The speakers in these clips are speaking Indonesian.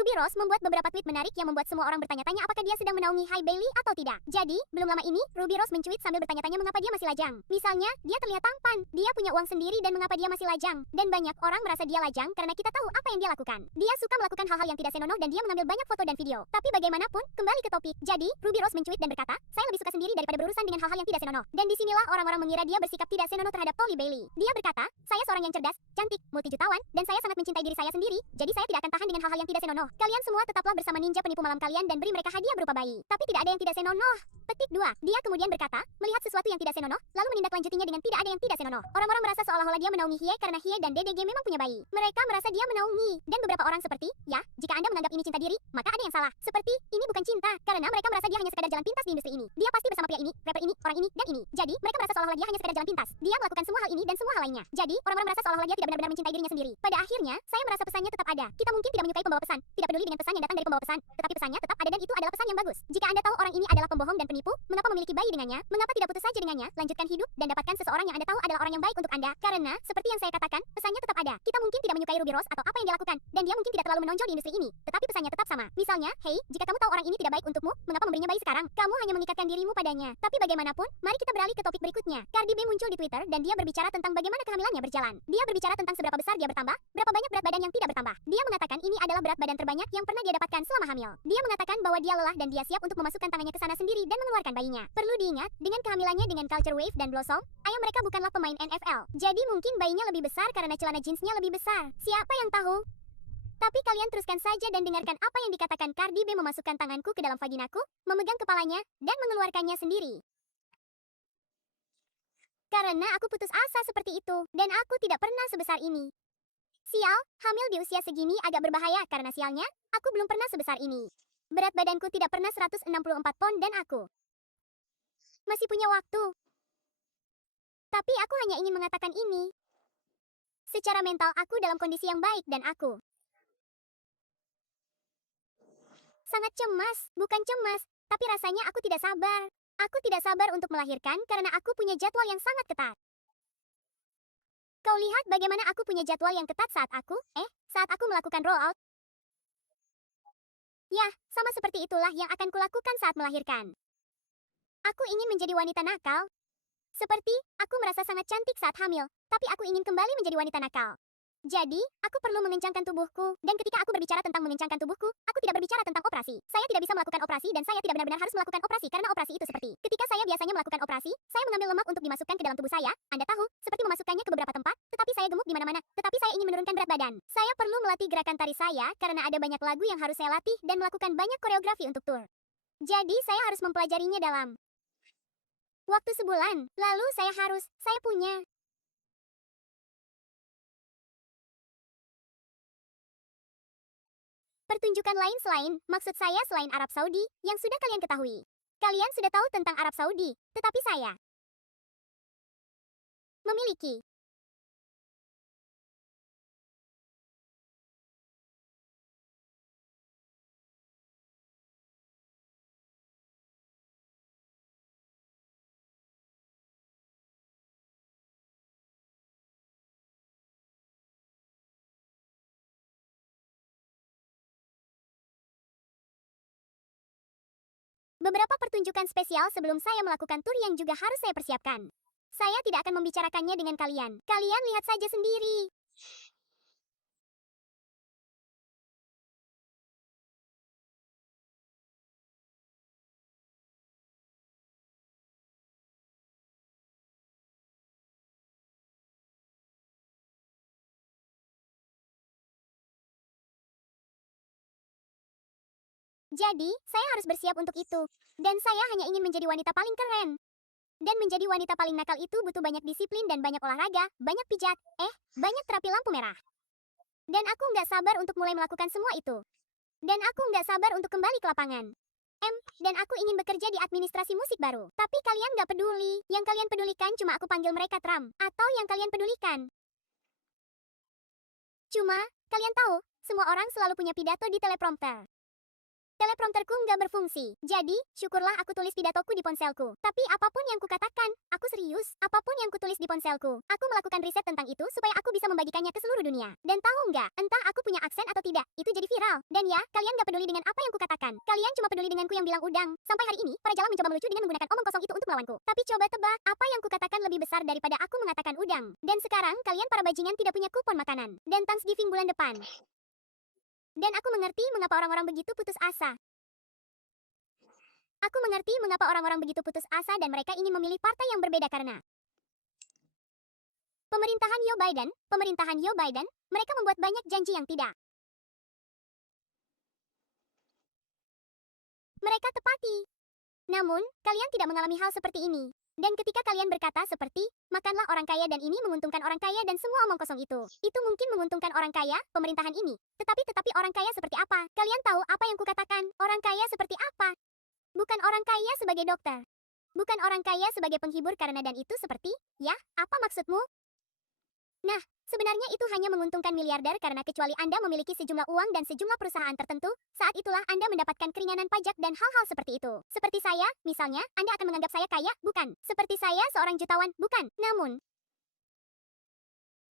Ruby Rose membuat beberapa tweet menarik yang membuat semua orang bertanya-tanya apakah dia sedang menaungi Hailey Bailey atau tidak. Jadi, belum lama ini, Ruby Rose mencuit sambil bertanya-tanya mengapa dia masih lajang. Misalnya, dia terlihat tampan, dia punya uang sendiri dan mengapa dia masih lajang. Dan banyak orang merasa dia lajang karena kita tahu apa yang dia lakukan. Dia suka melakukan hal-hal yang tidak senonoh dan dia mengambil banyak foto dan video. Tapi bagaimanapun, kembali ke topik. Jadi, Ruby Rose mencuit dan berkata, saya lebih suka sendiri daripada berurusan dengan hal-hal yang tidak senonoh. Dan disinilah orang-orang mengira dia bersikap tidak senonoh terhadap Hailey Bailey. Dia berkata, saya seorang yang cerdas, cantik, multijutawan, dan saya sangat mencintai diri saya sendiri, jadi saya tidak akan tahan dengan hal-hal yang tidak senonoh. Kalian semua tetaplah bersama ninja penipu malam kalian dan beri mereka hadiah berupa bayi. Tapi tidak ada yang tidak senonoh. Petik 2. Dia kemudian berkata, melihat sesuatu yang tidak senonoh, lalu menindaklanjutinya dengan tidak ada yang tidak senonoh. Orang-orang merasa seolah-olah dia menaungi Hye karena Hye dan DDG memang punya bayi. Mereka merasa dia menaungi. Dan beberapa orang seperti, ya, jika Anda menganggap ini cinta diri, maka ada yang salah. Seperti, ini bukan cinta, karena mereka merasa dia hanya sekadar jalan pintas di industri ini. Dia pasti bersama pria ini, rapper ini, orang ini, dan ini. Jadi, mereka merasa seolah-olah dia hanya sekadar jalan pintas. Dia melakukan semua hal ini dan semua hal lainnya. Jadi, orang-orang merasa seolah-olah dia tidak benar-benar mencintai dirinya sendiri. Pada akhirnya, saya merasa pesannya tetap ada. Kita mungkin tidak menyukai pembawa pesan, tidak peduli dengan pesan yang datang dari pembawa pesan, tetapi pesannya tetap ada dan itu adalah pesan yang bagus. Jika Anda tahu orang ini adalah pembohong dan penipu, mengapa memiliki bayi dengannya? Mengapa tidak putus saja dengannya? Lanjutkan hidup dan dapatkan seseorang yang Anda tahu adalah orang yang baik untuk Anda. Karena, seperti yang saya katakan, pesannya tetap ada. Kita mungkin tidak menyukai Ruby Rose atau apa yang dia lakukan, dan dia mungkin tidak terlalu menonjol di industri ini, tetapi pesannya tetap sama. Misalnya, hey, jika kamu tahu orang ini tidak baik untukmu, mengapa memberinya bayi sekarang? Kamu hanya mengikatkan dirimu padanya. Tapi bagaimanapun, mari kita beralih ke topik berikutnya. Cardi B muncul di Twitter dan dia berbicara tentang bagaimana kehamilannya berjalan. Dia berbicara tentang seberapa besar dia bertambah, berapa banyak berat badan yang tidak bertambah. Dia mengatakan ini adalah berat badan terbanyak yang pernah dia dapatkan selama hamil. Dia mengatakan bahwa dia lelah dan dia siap untuk memasukkan tangannya ke sana sendiri dan mengeluarkan bayinya. Perlu diingat, dengan kehamilannya dengan Culture Wave dan Blossom, ayah mereka bukanlah pemain NFL. Jadi mungkin bayinya lebih besar karena celana jeansnya lebih besar. Siapa yang tahu? Tapi kalian teruskan saja dan dengarkan apa yang dikatakan Cardi B memasukkan tanganku ke dalam vaginaku, memegang kepalanya, dan mengeluarkannya sendiri. Karena aku putus asa seperti itu, dan aku tidak pernah sebesar ini. Sial, hamil di usia segini agak berbahaya karena sialnya, aku belum pernah sebesar ini. Berat badanku tidak pernah 164 pon dan aku masih punya waktu. Tapi aku hanya ingin mengatakan ini. Secara mental aku dalam kondisi yang baik dan aku sangat cemas, bukan cemas, tapi rasanya aku tidak sabar. Aku tidak sabar untuk melahirkan karena aku punya jadwal yang sangat ketat. Kau lihat bagaimana aku punya jadwal yang ketat saat aku melakukan roll out. Ya, sama seperti itulah yang akan kulakukan saat melahirkan. Aku ingin menjadi wanita nakal. Seperti, aku merasa sangat cantik saat hamil, tapi aku ingin kembali menjadi wanita nakal. Jadi, aku perlu mengencangkan tubuhku, dan ketika aku berbicara tentang mengencangkan tubuhku, aku tidak berbicara tentang operasi. Saya tidak bisa melakukan operasi dan saya tidak benar-benar harus melakukan operasi karena operasi itu seperti. Ketika saya biasanya melakukan operasi, saya mengambil lemak untuk dimasukkan ke dalam tubuh saya, Anda tahu, seperti memasukkannya ke beberapa tempat, tetapi saya gemuk di mana-mana, tetapi saya ingin menurunkan berat badan. Saya perlu melatih gerakan tari saya karena ada banyak lagu yang harus saya latih dan melakukan banyak koreografi untuk tur. Jadi, saya harus mempelajarinya dalam waktu sebulan. Lalu saya punya pertunjukan lain maksud saya selain Arab Saudi, yang sudah kalian ketahui. Kalian sudah tahu tentang Arab Saudi, tetapi saya memiliki beberapa pertunjukan spesial sebelum saya melakukan tur yang juga harus saya persiapkan. Saya tidak akan membicarakannya dengan kalian. Kalian lihat saja sendiri. Jadi, saya harus bersiap untuk itu. Dan saya hanya ingin menjadi wanita paling keren. Dan menjadi wanita paling nakal itu butuh banyak disiplin dan banyak olahraga, banyak pijat, banyak terapi lampu merah. Dan aku nggak sabar untuk mulai melakukan semua itu. Dan aku nggak sabar untuk kembali ke lapangan. Dan aku ingin bekerja di administrasi musik baru. Tapi kalian nggak peduli. Yang kalian pedulikan cuma aku panggil mereka Trump. Atau yang kalian pedulikan cuma, kalian tahu, semua orang selalu punya pidato di teleprompter. Teleprompterku nggak berfungsi. Jadi, syukurlah aku tulis pidatoku di ponselku. Tapi apapun yang kukatakan, aku serius. Apapun yang kutulis di ponselku, aku melakukan riset tentang itu supaya aku bisa membagikannya ke seluruh dunia. Dan tahu nggak, entah aku punya aksen atau tidak, itu jadi viral. Dan ya, kalian nggak peduli dengan apa yang kukatakan. Kalian cuma peduli denganku yang bilang udang. Sampai hari ini, para jalang mencoba melucu dengan menggunakan omong kosong itu untuk melawanku. Tapi coba tebak, apa yang kukatakan lebih besar daripada aku mengatakan udang. Dan sekarang, kalian para bajingan tidak punya kupon makanan. Dan Thanksgiving bulan depan. Dan aku mengerti mengapa orang-orang begitu putus asa. Aku mengerti mengapa orang-orang begitu putus asa dan mereka ingin memilih partai yang berbeda karena pemerintahan Joe Biden, mereka membuat banyak janji yang tidak mereka tepati. Namun, kalian tidak mengalami hal seperti ini. Dan ketika kalian berkata seperti, makanlah orang kaya dan ini menguntungkan orang kaya dan semua omong kosong itu mungkin menguntungkan orang kaya, pemerintahan ini. Tetapi orang kaya seperti apa? Kalian tahu apa yang kukatakan? Orang kaya seperti apa? Bukan orang kaya sebagai dokter. Bukan orang kaya sebagai penghibur karena dan itu seperti, ya, apa maksudmu? Nah, sebenarnya itu hanya menguntungkan miliarder karena kecuali Anda memiliki sejumlah uang dan sejumlah perusahaan tertentu, saat itulah Anda mendapatkan keringanan pajak dan hal-hal seperti itu. Seperti saya, misalnya, Anda akan menganggap saya kaya, bukan. Seperti saya seorang jutawan, bukan. Namun,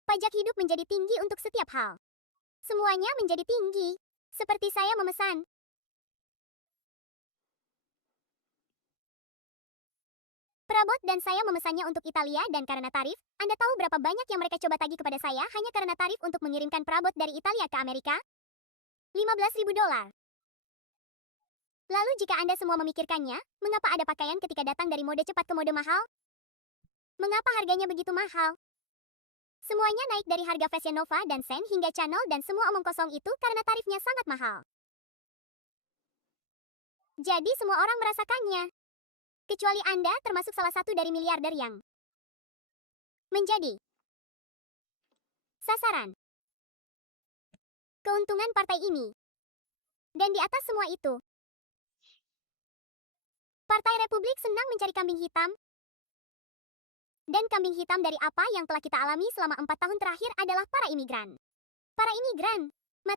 pajak hidup menjadi tinggi untuk setiap hal. Semuanya menjadi tinggi. Seperti saya memesan perabot dan saya memesannya untuk Italia dan karena tarif, Anda tahu berapa banyak yang mereka coba tagih kepada saya hanya karena tarif untuk mengirimkan perabot dari Italia ke Amerika? $15.000. Lalu jika Anda semua memikirkannya, mengapa ada pakaian ketika datang dari mode cepat ke mode mahal? Mengapa harganya begitu mahal? Semuanya naik dari harga Fashion Nova dan Sen hingga Channel dan semua omong kosong itu karena tarifnya sangat mahal. Jadi semua orang merasakannya. Kecuali Anda termasuk salah satu dari miliarder yang menjadi sasaran keuntungan partai ini. Dan di atas semua itu, Partai Republik senang mencari kambing hitam. Dan kambing hitam dari apa yang telah kita alami selama 4 tahun terakhir adalah para imigran. Para imigran